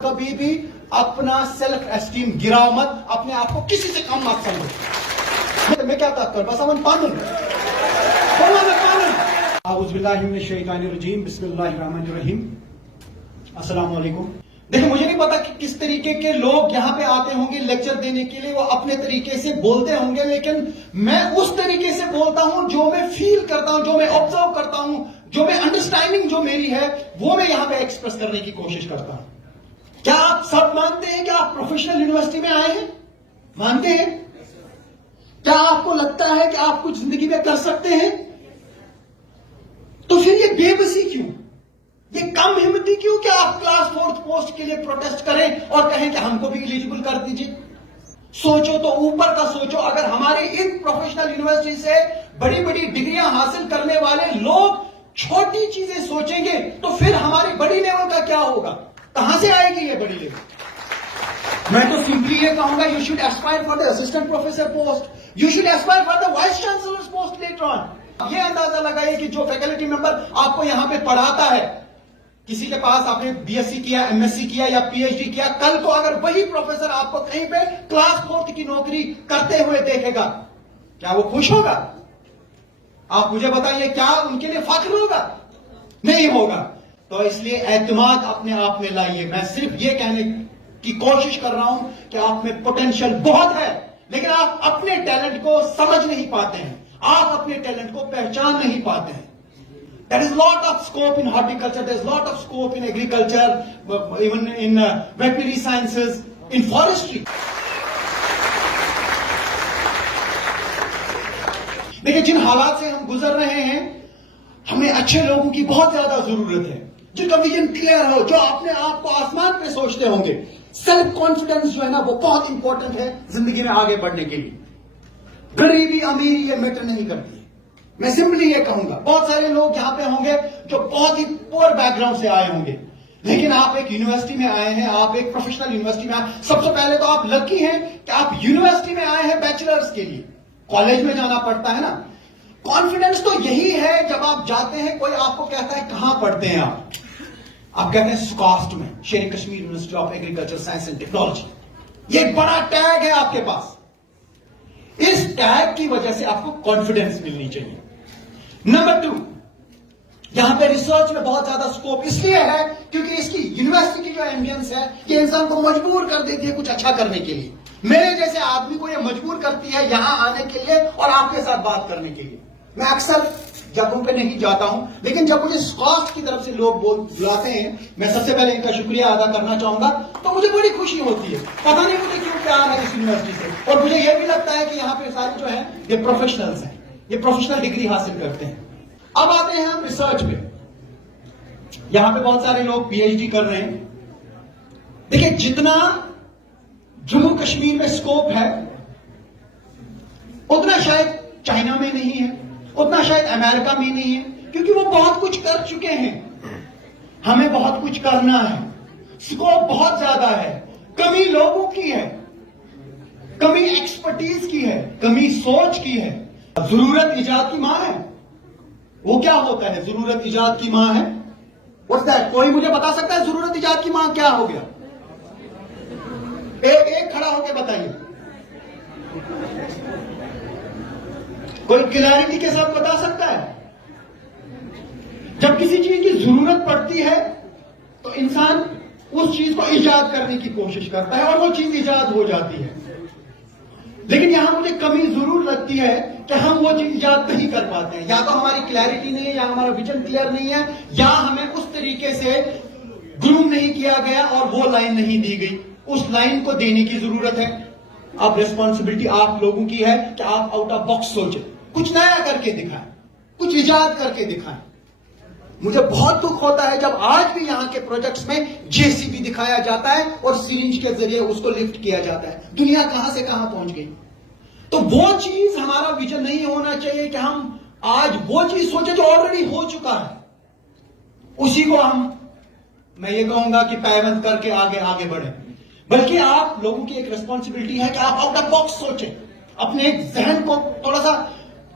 कभी भी अपना सेल्फ एस्टीम गिराओ मत, अपने आप को किसी से कम मत समझो। मैं क्या कर बस अमन पानुन आउज़ुबिल्लाहिमिनश्शैतानिर्रजीम बिस्मिल्लाहिर्रहमानिर्रहीम। अस्सलाम वालेकुम। देखिए, मुझे नहीं पता कि किस तरीके के लोग यहाँ पे आते होंगे लेक्चर देने के लिए, वो अपने तरीके से बोलते होंगे, लेकिन मैं उस तरीके से बोलता हूं जो मैं फील करता हूं, जो मैं ऑब्जर्व करता हूं, जो मैं अंडरस्टैंडिंग जो मेरी है वो मैं यहाँ पे एक्सप्रेस करने की कोशिश करता हूं। क्या आप सब मानते हैं कि आप प्रोफेशनल यूनिवर्सिटी में आए हैं? मानते हैं? क्या आपको लगता है कि आप कुछ जिंदगी में कर सकते हैं? तो फिर ये बेबसी क्यों, ये कम हिम्मती क्यों कि आप क्लास 4th पोस्ट के लिए प्रोटेस्ट करें और कहें कि हमको भी एलिजिबल कर दीजिए? सोचो तो ऊपर का सोचो। अगर हमारे इन प्रोफेशनल यूनिवर्सिटी से बड़ी बड़ी डिग्रियां हासिल करने वाले लोग छोटी चीजें सोचेंगे तो फिर हमारी बड़ी लेवल का क्या होगा? कहां से आएगी ये बड़ी लेवल? मैं तो सिंपली ये कहूंगा, you should Aspire for the assistant professor post, you should Aspire for the vice chancellor post later on. ये अंदाजा लगाइए कि जो फैकल्टी मेंबर आपको यहां पे पढ़ाता है, किसी के पास आपने बीएससी किया, एमएससी किया या पीएचडी किया, कल को अगर वही प्रोफेसर आपको कहीं पे क्लास 4th की नौकरी करते हुए देखेगा, क्या वो खुश होगा? आप मुझे बताइए, क्या उनके लिए फख्र होगा? नहीं होगा। तो इसलिए एतमाद अपने आप में लाइए। मैं सिर्फ ये कहने की कोशिश कर रहा हूं कि आप में पोटेंशियल बहुत है, लेकिन आप अपने टैलेंट को समझ नहीं पाते हैं, आप अपने टैलेंट को पहचान नहीं पाते हैं। There is lot of scope in horticulture, there is lot of scope in agriculture, even in veterinary sciences, in forestry. देखिए, जिन हालात से हम गुजर रहे हैं, हमें अच्छे लोगों की बहुत ज्यादा जरूरत है, जिनका विजन क्लियर हो, जो अपने आप को आसमान पे सोचते होंगे। सेल्फ कॉन्फिडेंस जो है ना, वो बहुत इंपॉर्टेंट है जिंदगी में आगे बढ़ने के लिए। गरीबी अमीरी ये मैटर नहीं करती। मैं सिंपली ये कहूंगा, बहुत सारे लोग यहां पे होंगे जो बहुत ही पुअर बैकग्राउंड से आए होंगे, लेकिन आप एक यूनिवर्सिटी में आए हैं, आप एक प्रोफेशनल यूनिवर्सिटी में आए। सबसे पहले तो आप लकी हैं कि आप यूनिवर्सिटी में आए हैं बैचलर्स के लिए। कॉलेज में जाना पड़ता है ना। कॉन्फिडेंस तो यही है जब आप जाते हैं, कोई आपको कहता है कहां पढ़ते हैं आप कहते हैं सुकास्ट में, शेर Kashmir university of agriculture science and technology. ये एक बड़ा टैग है आपके पास। इस टैग की वजह से आपको कॉन्फिडेंस मिलनी चाहिए। नंबर 2, यहां पे रिसर्च में बहुत ज्यादा स्कोप इसलिए है क्योंकि इसकी यूनिवर्सिटी की जो एम्बियंस है, ये इंसान को मजबूर कर देती है कुछ अच्छा करने के लिए। मेरे जैसे आदमी को ये मजबूर करती है यहां आने के लिए और आपके साथ बात करने के लिए। मैं अक्सर जगहों पे नहीं जाता हूं, लेकिन जब मुझे स्कॉस्ट की तरफ से लोग बुलाते हैं, मैं सबसे पहले इनका शुक्रिया अदा करना चाहूंगा, तो मुझे बड़ी खुशी होती है। पता नहीं मुझे क्यों प्यार है इस यूनिवर्सिटी से, और मुझे यह भी लगता है कि यहाँ पे सारे जो है ये प्रोफेशनल्स हैं, ये प्रोफेशनल डिग्री हासिल करते हैं। अब आते हैं हम रिसर्च पे। यहां पे बहुत सारे लोग पीएचडी कर रहे हैं। देखिए, जितना जम्मू कश्मीर में स्कोप है उतना शायद चाइना में नहीं है, उतना शायद अमेरिका में नहीं है, क्योंकि वो बहुत कुछ कर चुके हैं। हमें बहुत कुछ करना है, स्कोप बहुत ज्यादा है। कमी लोगों की है, कमी एक्सपर्टीज की है, कमी सोच की है। जरूरत इजाद की मां है। वो क्या होता है? जरूरत इजाद की मां है। What's that? कोई मुझे बता सकता है जरूरत इजाद की मां क्या हो गया? एक खड़ा होकर बताइए, कोई क्लैरिटी के साथ बता सकता है? जब किसी चीज की जरूरत पड़ती है तो इंसान उस चीज को इजाद करने की कोशिश करता है और वो चीज इजाद हो जाती है। लेकिन यहां मुझे कमी जरूर लगती है कि हम वो चीज इजाद नहीं कर पाते हैं। या तो हमारी क्लैरिटी नहीं है, या हमारा विजन क्लियर नहीं है, या हमें उस तरीके से ग्रूम नहीं किया गया और वो लाइन नहीं दी गई। उस लाइन को देने की जरूरत है। अब रिस्पॉन्सिबिलिटी आप लोगों की है कि आप आउट ऑफ बॉक्स सोचें, कुछ नया करके दिखाएं, कुछ इजाद करके दिखाएं। मुझे बहुत दुख होता है जब आज भी यहां के प्रोजेक्ट्स में जेसीबी दिखाया जाता है और सिरिंज के जरिए उसको लिफ्ट किया जाता है। दुनिया कहां से कहां पहुंच गई। तो वो चीज हमारा विजन नहीं होना चाहिए कि हम आज वो चीज सोचे जो ऑलरेडी हो चुका है, उसी को मैं ये कहूंगा कि पैबंद करके आगे आगे बढ़े। बल्कि आप लोगों की एक रिस्पॉन्सिबिलिटी है कि आप आउट ऑफ बॉक्स सोचें, अपने जहन को थोड़ा सा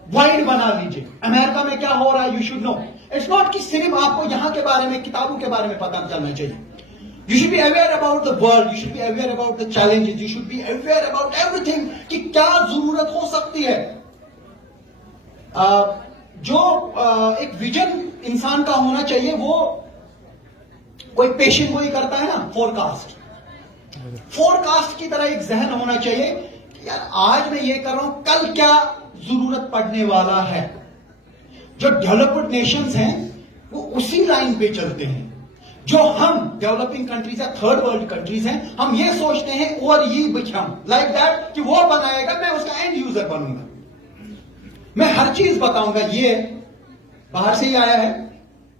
वाइड बना लीजिए। अमेरिका में क्या हो रहा है, you should know. It's not कि सिर्फ आपको यहां के बारे में, किताबों के बारे में पता चलना चाहिए। You should be aware about the world. You should be aware about the challenges. You should be aware about everything कि क्या जरूरत हो सकती है. जो एक विजन इंसान का होना चाहिए, वो कोई पेशेंट वही करता है ना, फोरकास्ट की तरह एक जहन होना चाहिए कि यार आज मैं ये कर रहा हूं, कल क्या जरूरत पड़ने वाला है. जो डेवलप्ड नेशंस हैं वो उसी लाइन पे चलते हैं. जो हम डेवलपिंग कंट्रीज या थर्ड वर्ल्ड कंट्रीज हैं, हम ये सोचते हैं और ये बिकम लाइक दैट कि वो बनाएगा, मैं उसका एंड यूजर बनूंगा, मैं हर चीज बताऊंगा. ये बाहर से ही आया है,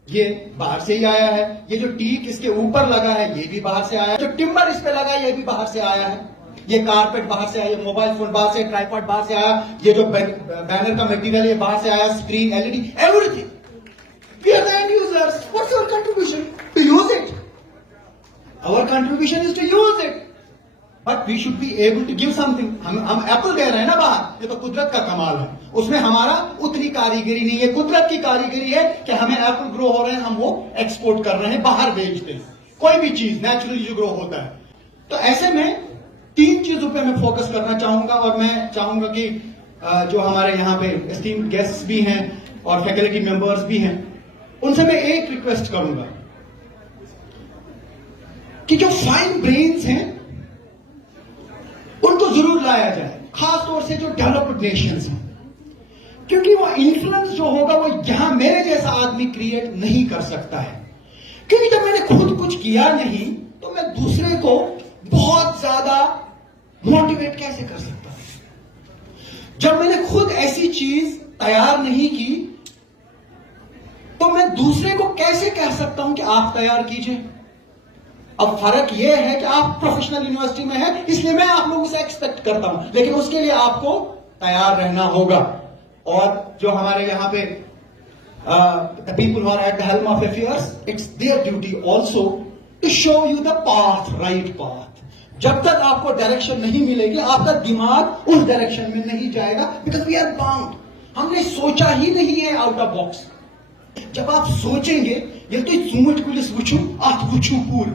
ये बाहर से ही आया है, ये जो टीक इसके ऊपर लगा है ये भी बाहर से आया है, जो टिम्बर इस पे लगा है ये भी बाहर से आया है, ये कारपेट बाहर से आया, मोबाइल फोन बाहर से, ट्राइपॉड बाहर से आया, ये जो बैनर का मटेरियल ये बाहर से आया, screen, LED, everything. We are the end users. What's your contribution? To use it. Our contribution is to use it. But we should be able to give something. हम एप्पल दे रहे हैं ना बाहर, ये तो कुदरत का कमाल है. उसमें हमारा उतनी कारीगरी नहीं है, कुदरत की कारीगरी है कि हमें एप्पल ग्रो हो रहे हैं, हम वो एक्सपोर्ट कर रहे हैं, बाहर बेचते हैं. कोई भी चीज नेचुरली जो ग्रो होता है. तो ऐसे में 3 चीजों पे मैं फोकस करना चाहूंगा. और मैं चाहूंगा कि जो हमारे यहाँ पे एस्टीम्ड गेस्ट्स भी हैं और फैकल्टी मेंबर्स भी हैं, उनसे मैं एक रिक्वेस्ट करूंगा कि जो फाइन ब्रेन्स हैं उनको जरूर लाया जाए, खासतौर से जो डेवलप्ड नेशंस हैं, क्योंकि वो इन्फ्लुएंस जो होगा वो यहां मेरे जैसा आदमी क्रिएट नहीं कर सकता है. क्योंकि जब मैंने खुद कुछ किया नहीं तो मैं दूसरे को बहुत ज्यादा मोटिवेट कैसे कर सकता हूं. जब मैंने खुद ऐसी चीज तैयार नहीं की तो मैं दूसरे को कैसे कह सकता हूं कि आप तैयार कीजिए. अब फर्क यह है कि आप प्रोफेशनल यूनिवर्सिटी में हैं, इसलिए मैं आप लोगों से एक्सपेक्ट करता हूं, लेकिन उसके लिए आपको तैयार रहना होगा. और जो हमारे यहां पे the people who are at the helm of affairs, it's their duty also to show you the path, right path. जब तक आपको डायरेक्शन नहीं मिलेगी, आपका दिमाग उस डायरेक्शन में नहीं जाएगा, बिकॉज वी आर बाउंड. हमने सोचा ही नहीं है आउट ऑफ बॉक्स. जब आप सोचेंगे ये तो झूमट पुलिस वुचू आठ वुचू पूर,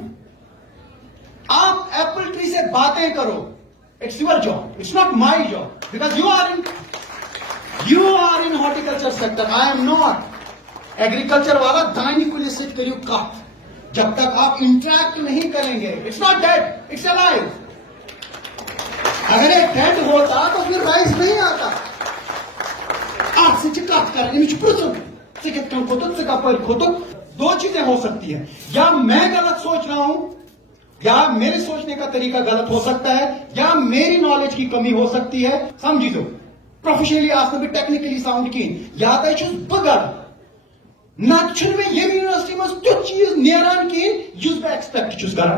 आप एप्पल ट्री से बातें करो. It's your job, it's not my job, because you are in horticulture sector, I am not. Agriculture वाला दानी पुलिस से करियो कट. जब तक आप इंटरेक्ट नहीं करेंगे, it's not dead, it's alive. अगर ये डेड होता तो फिर राइस नहीं आता. आप से चिकाट करेंगे, दो चीजें हो सकती है, या मैं गलत सोच रहा हूं, या मेरे सोचने का तरीका गलत हो सकता है, या मेरी नॉलेज की कमी हो सकती है. समझी दो, प्रोफेशनली आपको भी टेक्निकली साउंड की या तो बगड़ नाचन में ये यूनिवर्सिटी में तो चीज नियरान की यूज में एक्सपेक्ट चूज करा.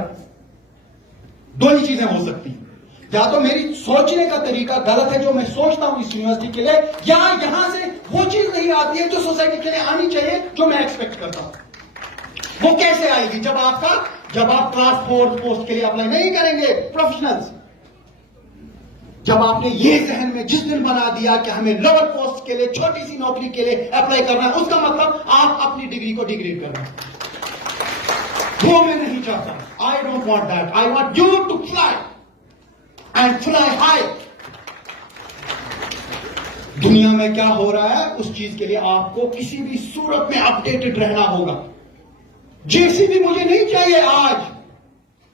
दोनों चीजें हो सकती हैं, या तो मेरी सोचने का तरीका गलत है जो मैं सोचता हूं इस यूनिवर्सिटी के लिए, या यहां से वो चीज नहीं आती है जो सोसाइटी के लिए आनी चाहिए, जो मैं एक्सपेक्ट करता हूं. वो कैसे आएगी? जब आप क्लास 4 पोस्ट के लिए अप्लाई नहीं करेंगे प्रोफेशनल्स, जब आपने ये जहन में जिस दिन बना दिया कि हमें लोअर पोस्ट के लिए, छोटी सी नौकरी के लिए अप्लाई करना है, उसका मतलब आप अपनी डिग्री को डिग्रेड कर रहे हैं. वो मैं नहीं चाहता. I don't want that. I want you to fly and fly high. दुनिया में क्या हो रहा है उस चीज के लिए आपको किसी भी सूरत में अपडेटेड रहना होगा. जेसीबी मुझे नहीं चाहिए आज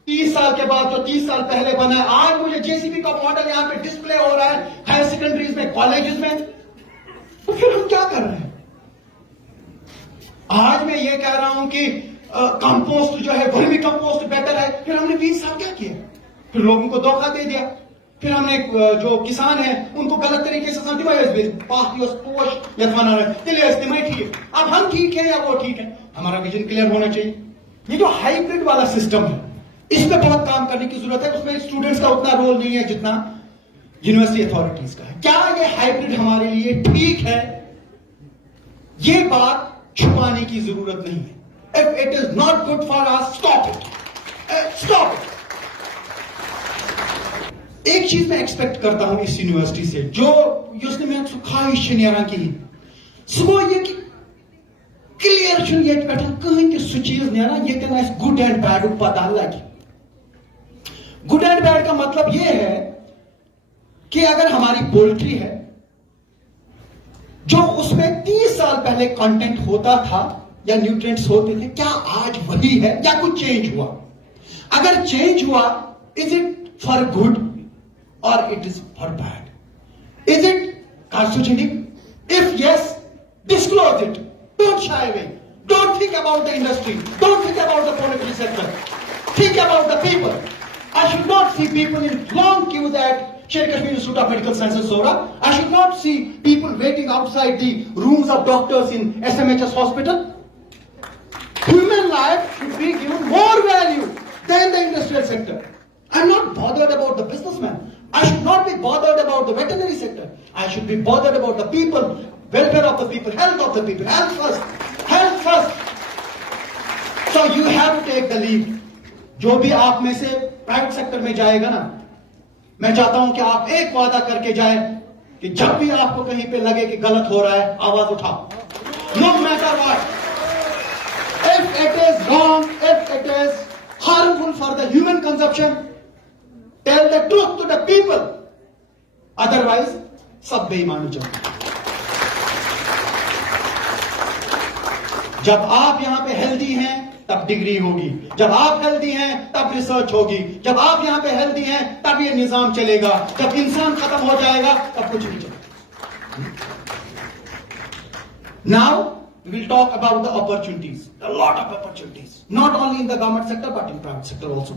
30 साल के बाद, जो 30 साल पहले बना है. आज मुझे जेसीबी का मॉडल यहां पे डिस्प्ले हो रहा है हायर सेकेंडरीज में, कॉलेजेस में. तो फिर हम क्या कर रहे हैं? आज मैं ये कह रहा हूं कि कंपोस्ट जो है, वर्मी कंपोस्ट बेटर है. फिर हमने 20 साल क्या किया? फिर लोगों को धोखा दे दिया. फिर हमने जो किसान है उनको गलत तरीके से ठीक. अब हम ठीक है या वो ठीक है, हमारा विजन क्लियर होना चाहिए. ये जो हाइब्रिड वाला सिस्टम है, इस पे बहुत काम करने की जरूरत है. उसमें स्टूडेंट्स का उतना रोल नहीं है जितना यूनिवर्सिटी अथॉरिटीज का है. क्या ये हाइब्रिड हमारे लिए ठीक है? ये बात छुपाने की जरूरत नहीं है. If it is not good for us, stop it, stop it. एक चीज मैं एक्सपेक्ट करता हूं इस यूनिवर्सिटी से, जो उसने मैं ख्वाहिश की सुबह ये कि क्लियर ये कहीं ते सु चीज नेरा ये गुड एंड बैड पता लगे। गुड एंड बैड का मतलब ये है कि अगर हमारी पोल्ट्री है जो उसमें 30 साल पहले कंटेंट होता था या न्यूट्रिएंट्स होते थे, क्या आज वही है या कुछ चेंज हुआ? अगर चेंज हुआ, इज इट फॉर गुड और it is for bad? Is it carcinogenic? If yes, disclose it. Don't shy away. Don't think about the industry. Don't think about the poultry sector. Think about the people. I should not see people in long queues at Sher Kashmir Institute of Medical Sciences, Sora. I should not see people waiting outside the rooms of doctors in SMHS hospital. Human life should be given more value than the industrial sector. I'm not bothered about the businessman. I should not be bothered about the veterinary sector. I should be bothered about the people, welfare of the people, health of the people. Health first. Health first. So you have to take the lead. जो भी आप में से private sector में जाएगा ना, मैं चाहता हूं कि आप एक वादा करके जाए कि जब भी आपको कहीं पे लगे कि गलत हो रहा है, आवाज उठाओ। No matter what. If it is wrong, if it is harmful for the human consumption, tell the truth to the people. Otherwise, सब बेईमानी चलती। जब आप यहां पे हेल्दी हैं तब डिग्री होगी, जब आप हेल्दी हैं तब रिसर्च होगी, जब आप यहां पे हेल्दी हैं तब ये निजाम चलेगा, जब इंसान खत्म हो जाएगा तब कुछ नहीं चलेगा। Now we will talk about the opportunities, a lot of opportunities, not only in the government sector but in private sector also.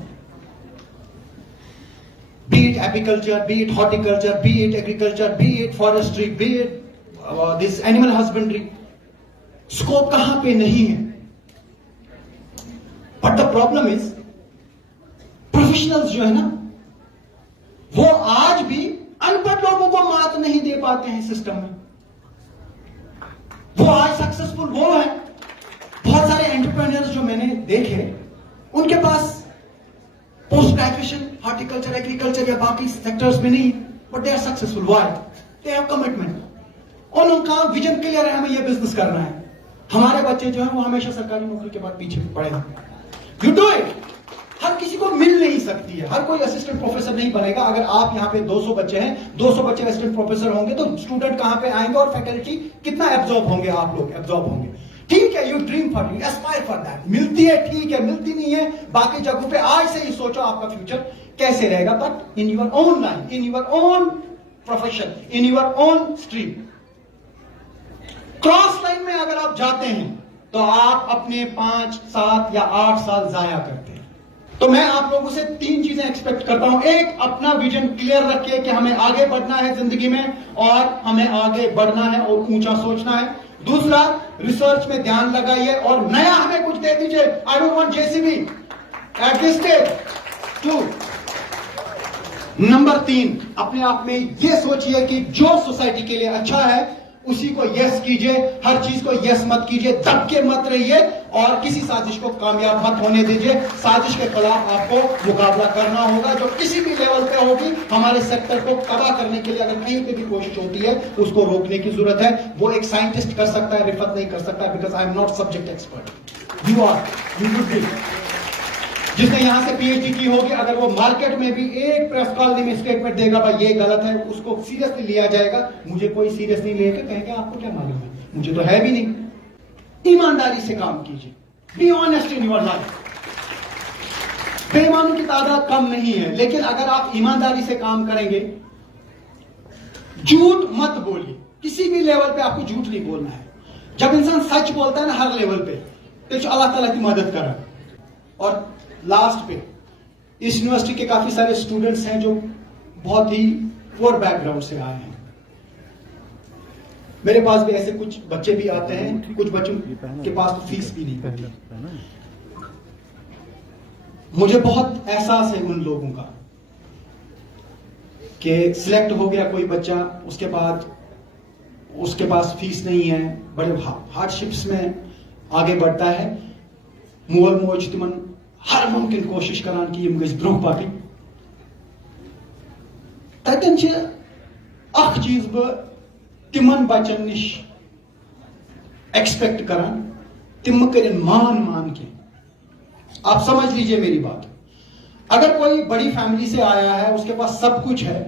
Be it apiculture, be it horticulture, be it agriculture, be it forestry, be it this animal husbandry. Scope कहां पे नहीं है? But the problem is, professionals जो है ना, वो आज भी अनपढ़ लोगों को मात नहीं दे पाते हैं सिस्टम में। वो आज सक्सेसफुल वो है। बहुत सारे एंटरप्रेन्योर्स जो मैंने देखे, उनके पास पोस्ट ग्रेजुएशन हॉर्टिकल्चर, एग्रीकल्चर या बाकी सेक्टर्स में नहीं, but they are successful. Why? They have commitment और उनका विजन क्लियर है, हमें ये बिजनेस करना है। हमारे बच्चे जो है वो हमेशा सरकारी नौकरी के बाद पीछे पड़े हैं। You do it. हर किसी को मिल नहीं सकती है, हर कोई असिस्टेंट प्रोफेसर नहीं बनेगा। अगर आप यहाँ पे 200 बच्चे हैं, 200 बच्चे असिस्टेंट प्रोफेसर होंगे तो स्टूडेंट कहां पे आएंगे और फैकल्टी कितना एब्जॉर्ब होंगे? आप लोग एब्जॉर्ब होंगे। ठीक है, you dream for, you Aspire for that. मिलती है ठीक है, मिलती नहीं है बाकी जगहों पे आज से ही सोचो आपका फ्यूचर कैसे रहेगा, but in your own line, in your own profession, in your own stream. Cross line में अगर आप जाते हैं तो आप अपने 5, 7 या 8 साल जाया करते हैं। तो मैं आप लोगों से 3 चीजें एक्सपेक्ट करता हूं। एक, अपना विजन क्लियर रखिए कि हमें आगे बढ़ना है जिंदगी में और हमें आगे बढ़ना है और ऊंचा सोचना है। दूसरा, रिसर्च में ध्यान लगाइए और नया हमें कुछ दे दीजिए। I don't want JCB at this stage. 2, number 3, अपने आप में ये सोचिए कि जो सोसाइटी के लिए अच्छा है उसी को यस कीजिए, हर चीज को यस मत कीजिए, दब के मत रहिए और किसी साजिश को कामयाब मत होने दीजिए। साजिश के खिलाफ आपको मुकाबला करना होगा, जो किसी भी लेवल पे होगी। हमारे सेक्टर को तबाह करने के लिए अगर कहीं पे भी कोशिश होती है, उसको रोकने की जरूरत है। वो एक साइंटिस्ट कर सकता है, रिफत नहीं कर सकता, because I am not subject expert. You are, you would be. जिसने यहां से पीएचडी की होगी, अगर वो मार्केट में भी एक प्रेस कॉलोनी में स्टेटमेंट देगा भाई ये गलत है, उसको सीरियसली लिया जाएगा। मुझे कोई सीरियस नहीं लेके कहेंगे आपको क्या मालूम है, मुझे तो है भी नहीं। ईमानदारी से काम कीजिए, be honest in your life. बेईमानों की तादाद कम नहीं है, लेकिन अगर आप ईमानदारी से काम करेंगे, झूठ मत बोलिए। किसी भी लेवल पे आपको झूठ नहीं बोलना है। जब इंसान सच बोलता है ना हर लेवल पे, तो अल्लाह ताला की मदद करा। और लास्ट पे, इस यूनिवर्सिटी के काफी सारे स्टूडेंट्स हैं जो बहुत ही पुअर बैकग्राउंड से आए हैं। मेरे पास भी ऐसे कुछ बच्चे भी आते हैं, कुछ बच्चों के पास तो फीस भी नहीं होती। मुझे बहुत एहसास है उन लोगों का कि सिलेक्ट हो गया कोई बच्चा, उसके बाद उसके पास फीस नहीं है, बड़े हार्डशिप्स में आगे बढ़ता है। मोल मोज तिमन हर मुमकिन कोशिश करान कि यम गज ब्रोह पाकि। ततन छ अख चीज ब तिमन बच्चन निश एक्सपेक्ट करान, तिम करें मान मान के। आप समझ लीजिए मेरी बात। अगर कोई बड़ी फैमिली से आया है, उसके पास सब कुछ है,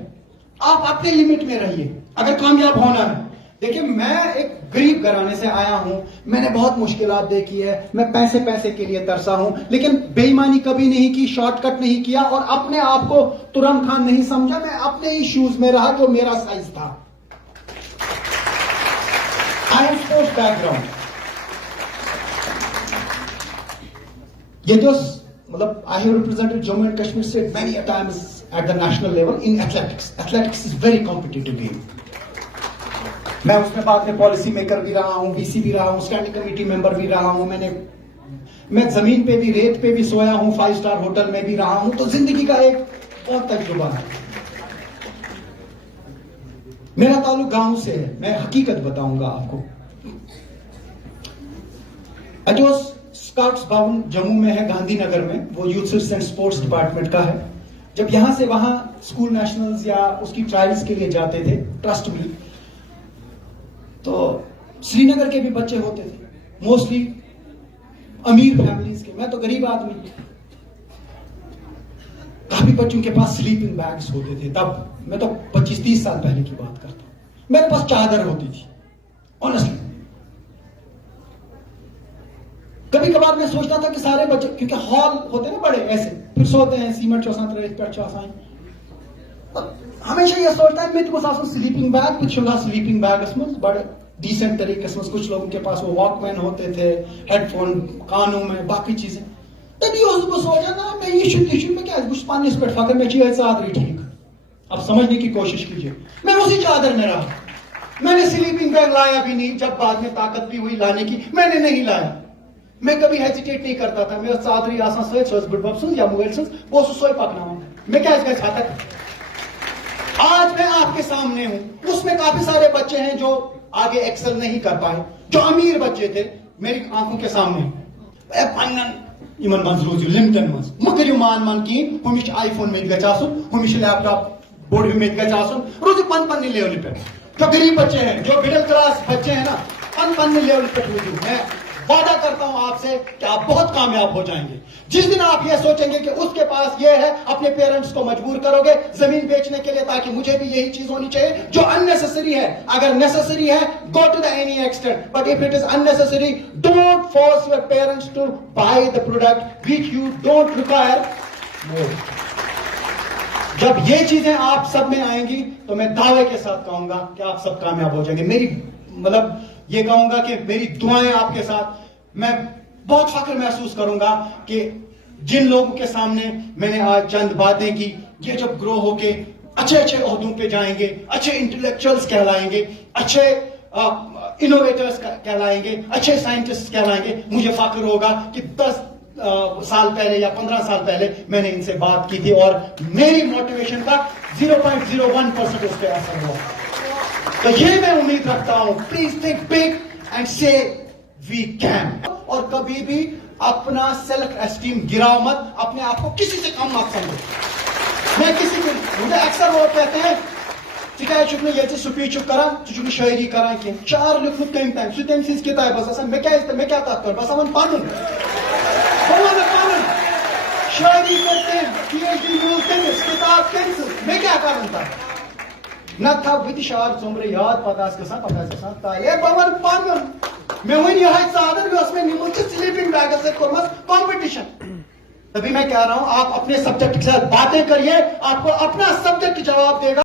आप अपने लिमिट में रहिए अगर कामयाब होना है। देखिए, मैं एक गरीब घराने से आया हूं, मैंने बहुत मुश्किलात देखी है, मैं पैसे पैसे के लिए तरसा हूं, लेकिन बेईमानी कभी नहीं की, शॉर्टकट नहीं किया और अपने आप को तुरंत खान नहीं समझा। मैं अपने ही शूज में रहा जो मेरा साइज था। I am sports background. ये जो मतलब I have represented Jammu and Kashmir state many times at the national level in athletics. Athletics is very competitive game. मैं उसमें बाद में पॉलिसी मेकर भी रहा हूं, वीसी भी रहा हूं, स्टैंडिंग कमेटी मेंबर भी रहा हूं। मैं जमीन पे भी, रेत पे भी सोया हूं, 5 स्टार होटल में भी रहा हूं। तो जिंदगी का एक बहुत तजुर्बा है। मेरा ताल्लुक गांव से है, मैं हकीकत बताऊंगा आपको। अजोस स्काउट्स भवन जम्मू में है, गांधीनगर में। वो youth service and sports department का है। जब यहां से वहां स्कूल नेशनल्स या उसकी ट्रायल्स के लिए जाते थे ट्रस्ट में, तो श्रीनगर के भी बच्चे होते थे, मोस्टली अमीर फैमिलीज के। मैं तो गरीब आदमी। काफी बच्चों के पास स्लीपिंग बैग्स होते थे। तब मैं तो 25-30 साल पहले की बात करता हूं। मेरे पास चादर होती थी, ऑनेस्टली। कभी कभार मैं सोचता था कि सारे बच्चे, क्योंकि हॉल होते ना बड़े ऐसे, फिर सोते हैं सीमेंट चौसान रेत पे चौसान। हमेशा ये सोचता है मैं तो स्लीपिंग बैग कुछ होगा, स्लीपिंग बैग बड़े डिसेंट तरीके से। कुछ लोगों के पास वो वॉकमैन होते थे, हेडफोन कानों में, बाकी चीजें। तभी उसको सोचा ना मैं ये में क्या कुछ पानी पे फकर में चाहिए चादर ठीक। अब समझने की कोशिश कीजिए, मैं उसी चादर में रहा। मैंने स्लीपिंग बैग लाया भी नहीं। जब बाद में ताकत भी हुई लाने की, मैंने नहीं लाया। मैं कभी हेजिटेट नहीं करता था। मेरा चादरी आसान सोच या मोबाइल वो सोई पकना मैं क्या इसका चाहता था। आज मैं आपके सामने हूं। उसमें काफी सारे बच्चे हैं जो आगे एक्सेल नहीं कर पाए, जो अमीर बच्चे थे मेरी आंखों के सामने। इमन मज रोज लिमिटन मज मगर मान मान की हमिश आईफोन में हमिश लैपटॉप बोर्ड में रोज पन लेवल पे। जो गरीब बच्चे हैं, जो मिडिल क्लास बच्चे हैं ना, पन लेवल पे रोज। मैं वादा करता हूं आपसे कि आप बहुत कामयाब हो जाएंगे। जिस दिन आप ये सोचेंगे कि उसके पास ये है, अपने पेरेंट्स को मजबूर करोगे जमीन बेचने के लिए ताकि मुझे भी यही चीज होनी चाहिए, जो अननेसेसरी है। अगर नेसेसरी है, go to the any extent, but if it is unnecessary, don't force your parents to buy the product which you don't require more. जब ये चीजें आप सब में आएंगी तो मैं दावे के साथ कहूंगा कि आप सब कामयाब हो जाएंगे। मेरी मतलब ये कहूंगा कि मेरी दुआएं आपके साथ। मैं बहुत फख्र महसूस करूंगा कि जिन लोगों के सामने मैंने आज चंद बातें की, ये जब ग्रो होके अच्छे अच्छे ओहदों पे जाएंगे, अच्छे इंटेलेक्चुअल्स कहलाएंगे, अच्छे इनोवेटर्स कहलाएंगे, अच्छे साइंटिस्ट कहलाएंगे, मुझे फख्र होगा कि 10 साल पहले या 15 साल पहले मैंने इनसे बात की थी और मेरी मोटिवेशन का 0.01% उस पर असर हुआ। तो ये मैं उम्मीद रखता हूं। प्लीज थिंक बिग एंड से वी कैन। और कभी भी अपना सेल्फ एस्टीम गिराओ मत, अपने आप को किसी से कम मत समझो। मैं किसी को, मुझे अक्सर वो कहते हैं ये स्पीच करा चुक शायरी करा कि 4 लिखुत कम टाइम सु तम सिज किताब बस मैं क्या तक कर बस अपन पढ़ूं शायरी करते पीएचडी न्यूज किताब कैंसिल मैं क्या करूं था न था विद शार सोमरे याद पता ताले पवन पागल मैं वही यह चादर में उसमें निमुच स्लीपिंग बैग से कोमस कंपटीशन। तभी मैं कह रहा हूं आप अपने सब्जेक्ट के साथ बातें करिए, आपको अपना सब्जेक्ट जवाब देगा।